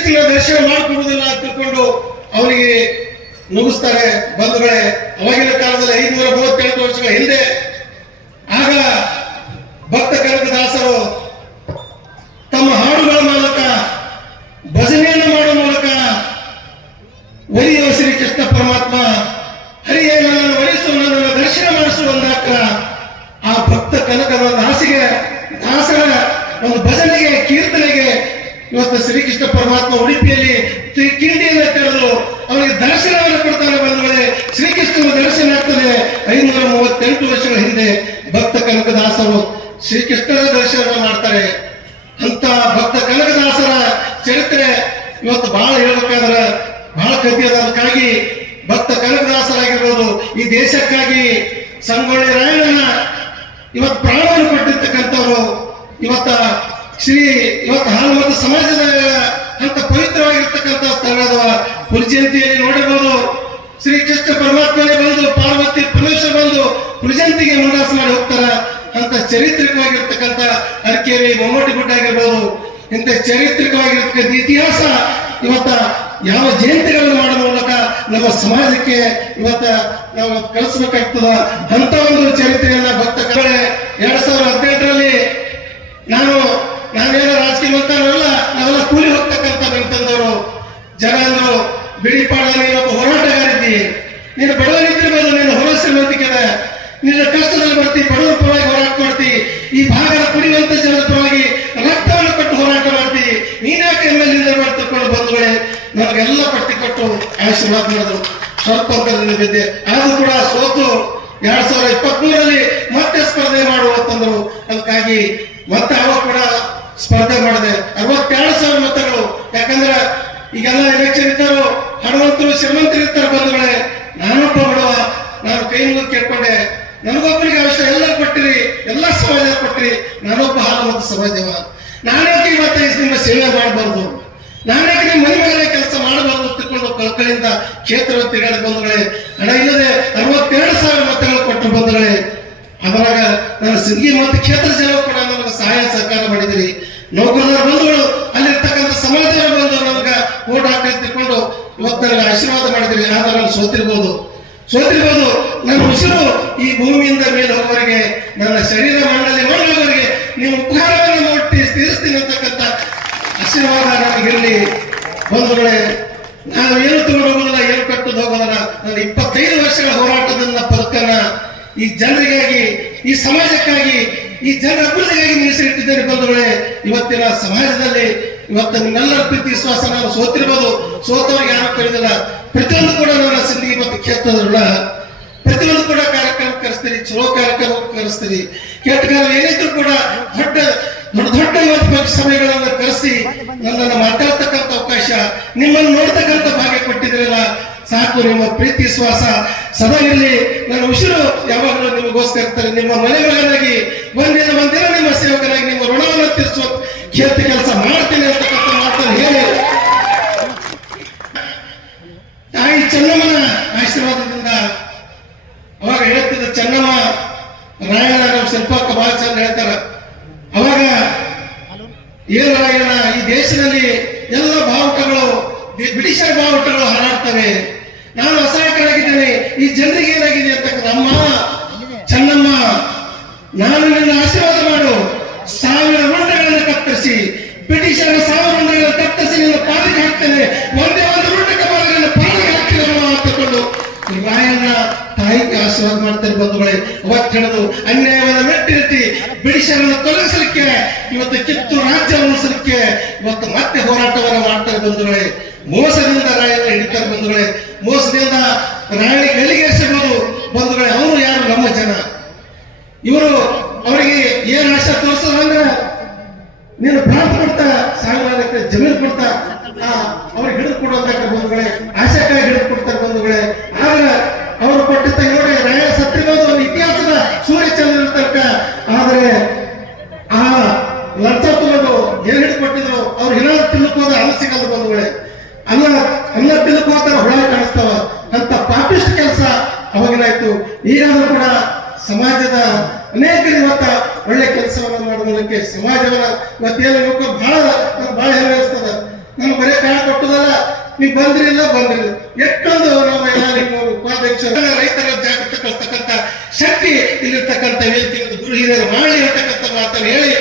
ಶ್ರೀಕೃಷ್ಣನ ದರ್ಶನ ಮಾಡಿಕೊಡುವುದಿಲ್ಲ ಅಂತ ತಿಳ್ಕೊಂಡು ಅವನಿಗೆ ನುಗ್ಗಿಸ್ತಾರೆ ಬಂಧುಗಳೇ. ಅವಾಗಿನ ಕಾಲದಲ್ಲಿ 538 ವರ್ಷಗಳ ಹಿಂದೆ ಆಗ ಭಕ್ತ ಕನಕದಾಸರು ತಮ್ಮ ಹಾಡುಗಳ ಮೂಲಕ ಭಜನೆಯನ್ನು ಮಾಡುವ ಮೂಲಕ ಒಲಿಯುವ ಶ್ರೀಕೃಷ್ಣ ಪರಮಾತ್ಮ ಹರಿಯೇ ನನ್ನನ್ನು ಒಲಿಸು, ನನ್ನನ್ನು ದರ್ಶನ ಮಾಡಿಸು ಅಂದಾಕ ಆ ಭಕ್ತ ಕನಕದ ದಾಸರ ಒಂದು ಭಜನೆಗೆ ಕೀರ್ತನೆಗೆ ಇವತ್ತು ಶ್ರೀಕೃಷ್ಣ ಪರಮಾತ್ಮ ಉಡುಪಿಯಲ್ಲಿ ಕಿಂಡಿಯನ್ನು ತೆರೆದು ಅವನಿಗೆ ದರ್ಶನವನ್ನು ಕೊಡ್ತಾನೆ ಬಂಧುಗಳೇ. ಶ್ರೀಕೃಷ್ಣನ ದರ್ಶನ ಆಗ್ತದೆ. 538 ವರ್ಷಗಳ ಹಿಂದೆ ಭಕ್ತ ಕನಕದಾಸರು ಶ್ರೀಕೃಷ್ಣನ ದರ್ಶನ ಮಾಡ್ತಾರೆ. ಅಂತ ಭಕ್ತ ಕನಕದಾಸರ ಚರಿತ್ರೆ ಇವತ್ತು ಬಹಳ ಹೇಳ್ಬೇಕಾದ್ರೆ ಬಹಳ ಕಥೆ ಅದ. ಅದಕ್ಕಾಗಿ ಭಕ್ತ ಕನಕದಾಸರಾಗಿರ್ಬೋದು ಈ ದೇಶಕ್ಕಾಗಿ ಸಂಗೊಳ್ಳಿ ರಾಯಣ್ಣನ ಇವತ್ತು ಪ್ರಾಣವನ್ನು ಕೊಟ್ಟಿರ್ತಕ್ಕಂಥವ್ರು ಇವತ್ತು ಹಾಲುಮತ ಸಮಾಜದ ಅಂತ ಪವಿತ್ರವಾಗಿರ್ತಕ್ಕಂಥ ಸ್ಥಳದ ಪುರಜಯಂತಿಯಲ್ಲಿ ನೋಡಿರ್ಬೋದು. ಶ್ರೀಕೃಷ್ಣ ಪರಮಾತ್ಮನೇ ಬಂದು ಪಾರ್ವತಿ ಪರಮೇಶ್ವರ ಬಂದು ಪುರಜಯಂತಿಗೆ ಮುಂಡಾಸ ಮಾಡಿ ಹೋಗ್ತಾರ. ಅಂತ ಚರಿತ್ರಿಕವಾಗಿರ್ತಕ್ಕಂಥ ಅರಕೇರಿ ಮಮ್ಮೂಟಿ ಗುಡ್ಡ ಆಗಿರ್ಬೋದು. ಇಂಥ ಚರಿತ್ರಿಕವಾಗಿರ್ತಕ್ಕಂಥ ಇತಿಹಾಸ ಇವತ್ತ ಯಾವ ಜಯಂತಿಗಳನ್ನು ಮಾಡುವ ಮೂಲಕ ನಮ್ಮ ಸಮಾಜಕ್ಕೆ ಇವತ್ತ ನಾವು ಕಳಿಸ್ಬೇಕಾಗ್ತದ. ಅಂತ ಒಂದು ಚರಿತ್ರೆಯನ್ನ ಭಕ್ತ 2018ರಲ್ಲಿ ನಾವೇನೋ ರಾಜಕೀಯ ಮಂತ್ರಲ್ಲ, ನಾವೆಲ್ಲ ಕೂಲಿ ಹೋಗ್ತಕ್ಕಂಥ ಬೆಂತಂದವರು ಜನ ಅಂದ್ರು, ಬಿಡಿಪಾಡ ನೀನೊಬ್ಬ ಹೋರಾಟಗಾರಿದ್ದಿ, ನೀನು ಬಡವನಿದ್ದಿರ್ಬೋದು, ನೀನು ಹೊರ ಶ್ರೀಮಂತಿಕೆ ನಿನ್ನ ಕಷ್ಟದಲ್ಲಿ ಬರ್ತಿ, ಬಡವರ ಪರವಾಗಿ ಹೋರಾಟ ಮಾಡ್ತಿ, ಈ ಭಾಗದ ಕುಡಿಯುವಂತ ಜನರ ಪರವಾಗಿ ರಕ್ತವನ್ನು ಕೊಟ್ಟು ಹೋರಾಟ ಮಾಡ್ತಿ, ನೀನ್ಯಾಕೆ MLA ಮಾಡ್ತಿಕೊಂಡು ಬಂಧುಗಳೇ ನಮಗೆಲ್ಲ ಪಟ್ಟಿ ಕೊಟ್ಟು ಆಶೀರ್ವಾದ ಮಾಡಿದ್ರು. ಸ್ವಲ್ಪ ಅಂತರದಲ್ಲಿ ಬಿದ್ದೆ. ಆದ್ರೂ ಕೂಡ ಸೋತು 2023ರಲ್ಲಿ ಮತ್ತೆ ಸ್ಪರ್ಧೆ ಮಾಡುವಂತಂದ್ರು. ಅದಕ್ಕಾಗಿ ಮತ್ತೆ ಅವಾಗ ಕೂಡ ಸ್ಪರ್ಧೆ ಮಾಡಿದೆ. 62,000 ಮತಗಳು. ಯಾಕಂದ್ರೆ ಈಗೆಲ್ಲ ಎಲೆಕ್ಷನ್ ಇದ್ದರು, ಹಣವಂತರು ಶ್ರೀಮಂತರು ಇರ್ತಾರೆ ಬಂಧುಗಳೇ. ನಾನೊಬ್ಬ ಬಡವ, ನಾನು ಕೈ ಮುಗಿದು ಕೇಳ್ಕೊಂಡೆ, ನನಗೊಬ್ಬರಿಗೆ ಅವಶ್ಯ ಎಲ್ಲ ಕೊಟ್ಟಿರಿ, ಎಲ್ಲ ಸಮಾಜ ಕೊಟ್ಟಿರಿ, ನಾನೊಬ್ಬ ಹಾಲುಮತ ಸಮಾಜವ, ನಾನೇಕೆ ಇವತ್ತು ನಿಮ್ಮ ಸೇವೆ ಮಾಡಬಾರ್ದು, ನಾನೇಕೆ ನಿಮ್ಮ ಮನೆ ಮಗನೇ ಕೆಲಸ ಮಾಡಬಾರ್ದು ತಿಳ್ಕೊಂಡು ಕಳ್ಕಳಿಂದ ಕ್ಷೇತ್ರ ತಿರುಗಾಡ ಬಂಧುಗಳೇ. ಹಣ ಇಲ್ಲದೆ 62,000 ಮತಗಳು ಕೊಟ್ಟರು ಬಂಧುಗಳೇ. ಅದರಾಗ ನನ್ನ ಸಿಂದಗಿ ಮತ್ತು ಕ್ಷೇತ್ರ ಜನ ಕೂಡ ನಮಗೆ ಸಹಾಯ ಸಹಕಾರ ಮಾಡಿದಿರಿ. ನೌಕರರ ಬಂಧುಗಳು ಅಲ್ಲಿರ್ತಕ್ಕಂಥ ಸಮಾಜದ ಬಂದು ನಮಗೆ ಓಟ್ ಹಾಕಿ ತಿಳ್ಕೊಂಡು ಇವತ್ತು ನನಗೆ ಆಶೀರ್ವಾದ ಮಾಡಿದಿರಿ. ಆದ್ರೆ ನಾನು ಸೋತಿರ್ಬೋದು. ನನ್ನ ಉಸಿರು ಈ ಭೂಮಿಯಿಂದ ಮೇಲೆ ಹೋಗುವವರೆಗೆ, ನನ್ನ ಶರೀರ ಮಂಡಲವರೆಗೆ ನೀವು ಉಪಕಾರವನ್ನು ಮುಟ್ಟಿ ತೀರಿಸ್ತೀನಿ ಅಂತಕ್ಕಂಥ ಆಶೀರ್ವಾದ ನನಗಿರಲಿ ಬಂಧುಗಳೇ. ನಾನು ಏನು ತಗೊಂಡು ಹೋಗೋದಿಲ್ಲ, ಏನು ಕಟ್ಟದು ಹೋಗೋದಿಲ್ಲ. ನಾನು 25 ವರ್ಷಗಳ ಹೋರಾಟದ ಫಲಕನ್ನ ಈ ಜನರಿಗಾಗಿ, ಈ ಸಮಾಜಕ್ಕಾಗಿ, ಈ ಜನರ ಅಭಿವೃದ್ಧಿಗಾಗಿ ಮೀಸಲಿಟ್ಟಿದ್ದೇನೆ ಬಂಧುಗಳೇ. ಇವತ್ತಿನ ಸಮಾಜದಲ್ಲಿ ಇವತ್ತು ನಿಮ್ಮೆಲ್ಲರ ಪ್ರೀತಿ ವಿಶ್ವಾಸ. ನಾನು ಸೋತಿರ್ಬೋದು, ಸೋತವ್ರಿಗೆ ಯಾರು ಕರೆದಿಲ್ಲ. ಪ್ರತಿಯೊಂದು ಕೂಡ ನನ್ನ ಸಿಂದಗಿ ಮತ್ತು ಕ್ಷೇತ್ರದಲ್ಲ ಪ್ರತಿಯೊಂದು ಕೂಡ ಕಾರ್ಯಕ್ರಮ ಕರೆಸ್ತೀರಿ, ಚಲೋ ಕಾರ್ಯಕ್ರಮ ಕರೆಸ್ತೀರಿ. ಕೆಟ್ಟ ಕಾಲ ಏನಿದ್ರು ಕೂಡ ದೊಡ್ಡ ಇವತ್ತು ಸಭೆಗಳನ್ನು ಕರೆಸಿ ನನ್ನನ್ನು ಮಾತಾಡ್ತಕ್ಕಂಥ ಅವಕಾಶ, ನಿಮ್ಮನ್ನು ನೋಡ್ತಕ್ಕಂಥ ಭಾಗ್ಯ ಕೊಟ್ಟಿದ್ರಲ್ಲ, ಸಾಕು. ನಿಮ್ಮ ಪ್ರೀತಿ ವಿಶ್ವಾಸ ಸದಾ ಇರಲಿ. ನನ್ನ ಉಸಿರು ಯಾವಾಗಲೂ ನಿಮಗೋಸ್ಕರ ಇರ್ತಾರೆ. ನಿಮ್ಮ ಮನೆ ಮಗನಾಗಿ ಒಂದಿನ ನಿಮ್ಮ ಸೇವಕನಾಗಿ ನಿಮ್ಮ ಋಣವನ್ನು ತೀರಿಸುವ ಕ್ಷೇತ್ರ ಕೆಲಸ ಮಾಡ್ತೇನೆ ಅಂತಕ್ಕಂಥ ಮಾತನ್ನು ಹೇಳಿ, ತಾಯಿ ಚೆನ್ನಮ್ಮನ ಆಶೀರ್ವಾದದಿಂದ ಅವಾಗ ಹೇಳ್ತಿದ್ದ ಚೆನ್ನಮ್ಮ ರಾಯಣ್ಣ ನಮ್ಮ ಶಿಲ್ಪಕ್ಕ ಬಹಳ ಚಂದ ಹೇಳ್ತಾರ. ಅವಾಗ ಏನು ರಾಯಣ್ಣ, ಈ ದೇಶದಲ್ಲಿ ಎಲ್ಲ ಬಾವುಟಗಳು, ಬ್ರಿಟಿಷರ ಬಾವುಟಗಳು ಹಾರಾಡ್ತವೆ, ನಾನು ಅಸಹಾಯಕನಾಗಿದ್ದೇನೆ, ಈ ಜನರಿಗೆ ಏನಾಗಿದೆ ಅಂತಕ್ಕಂಥ ಅಮ್ಮ ಚೆನ್ನಮ್ಮ, ನಾನು ನಿನ್ನ ಆಶೀರ್ವಾದ ಮಾಡು. 1000 ರುಂಡಗಳನ್ನು ಕತ್ತರಿಸಿ, ಬ್ರಿಟಿಷರ 1000 ರುಂಡಗಳನ್ನು ಕತ್ತರಿಸಿ ನಿನ್ನ ಪಾಲಿಗೆ ಹಾಕ್ತೇನೆ, ಒಂದೇ ಒಂದು ರುಂಡಕ್ಕೆ ನಿನ್ನ ಪಾಲಿಗೆ ಹಾಕ್ತೇನೆ ಅಂತಕೊಂಡು ರಾಯಣ್ಣ ತಾಯಿಗೆ ಆಶೀರ್ವಾದ ಮಾಡ್ತಾರೆ ಬಂಧುಗಳೇ. ಅವತ್ತು ಹೇಳೋದು ಅನ್ಯಾಯವನ್ನು ಮೆಟ್ಟಿರಿಸಿ ಬ್ರಿಟಿಷರನ್ನು ತೊಲಗಿಸಲಿಕ್ಕೆ, ಇವತ್ತು ಕಿತ್ತೂರು ರಾಜ್ಯ ಉಳಿಸಲಿಕ್ಕೆ ಇವತ್ತು ಮತ್ತೆ ಹೋರಾಟವನ್ನು ಮಾಡ್ತಾರೆ ಬಂಧುಗಳೇ. ಮೋಸದಿಂದ ರಾಯಣ್ಣ ಹಿಡಿತಾರೆ ಬಂಧುಗಳೇ. ಮೋಸದಿಂದ ರಾಯಣ್ಣಿಗೆ ಎಲ್ಲಿಗೇರಿಸಬಹುದು ಬಂಧುಗಳೇ. ಅವರು ಯಾರು? ನಮ್ಮ ಜನ. ಇವರು ಅವರಿಗೆ ಏನ್ ಆಶೆ ತೋರಿಸೋದಂದ್ರೆ ನೀನು ಪ್ರಾಂತ ಕೊಡ್ತಾ ಸಾಗರಕ್ಕೆ ಜಮೀನು ಕೊಡ್ತಾ ಅವ್ರಿಗೆ ಹಿಡಿದು ಕೊಡುವಂತ ಬಂಧುಗಳೇ, ಆಶಕ್ಕಾಗಿ ಹಿಡಿದು ಕೊಡ್ತಾರೆ ಬಂಧುಗಳೇ. ಆದ್ರೆ ಅವರು ಕೊಟ್ಟಿದ್ದ ನೋಡಿ ರಾಯಣ್ಣ ಸತ್ತಿರೋದು ಒಂದು ಇತಿಹಾಸದ ಸೂರ್ಯಚಂದ್ರ ತನಕ. ಆದ್ರೆ ಆ ಲಂಚ ತಗೊಂಡು ಏನ್ ಹಿಡಿದುಕೊಟ್ಟಿದ್ರು ಅವ್ರು ಏನಾದ್ರು ತಿಳ್ಕೋದ ಅನ್ನ ಸಿಗಲ್ಲ ಬಂಧುಗಳೇ. ಅನ್ನ ತಿಳ್ಕೋತಾರ ಹುಳ ಕಾಣಿಸ್ತಾವ. ಅಂತ ಪಾಪಿಷ್ಟ ಕೆಲಸ ಅವಾಗೇನಾಯ್ತು. ಈಗಾದ್ರೂ ಕೂಡ ಸಮಾಜದ ಅನೇಕರು ಇವತ್ತ ಒಳ್ಳೆ ಕೆಲಸವನ್ನು ಮಾಡುವುದಕ್ಕೆ ಸಮಾಜವನ್ನ ಇವತ್ತೇನು ಬಹಳ ಹೆಮ್ಮೆ ಅನಿಸ್ತದ. ನಾನು ಬರೇ ಕೊಟ್ಟದಲ್ಲ, ನೀವು ಬಂದ್ರಿಲ್ಲ. ಎಷ್ಟೊಂದು ನಾವೆಲ್ಲ ನಿಮ್ಮ ಉಪಾಧ್ಯಕ್ಷ ರೈತರ ಜಾಗೃತಕ್ಕಂತ ಶಕ್ತಿ ಇಲ್ಲಿರ್ತಕ್ಕಂಥ ವೇದಿಕೆ ಗುರು ಹಿರಿಯರು ಮಾಡಿ ಅಂತಕ್ಕಂಥ ಮಾತನ್ನು ಹೇಳಿ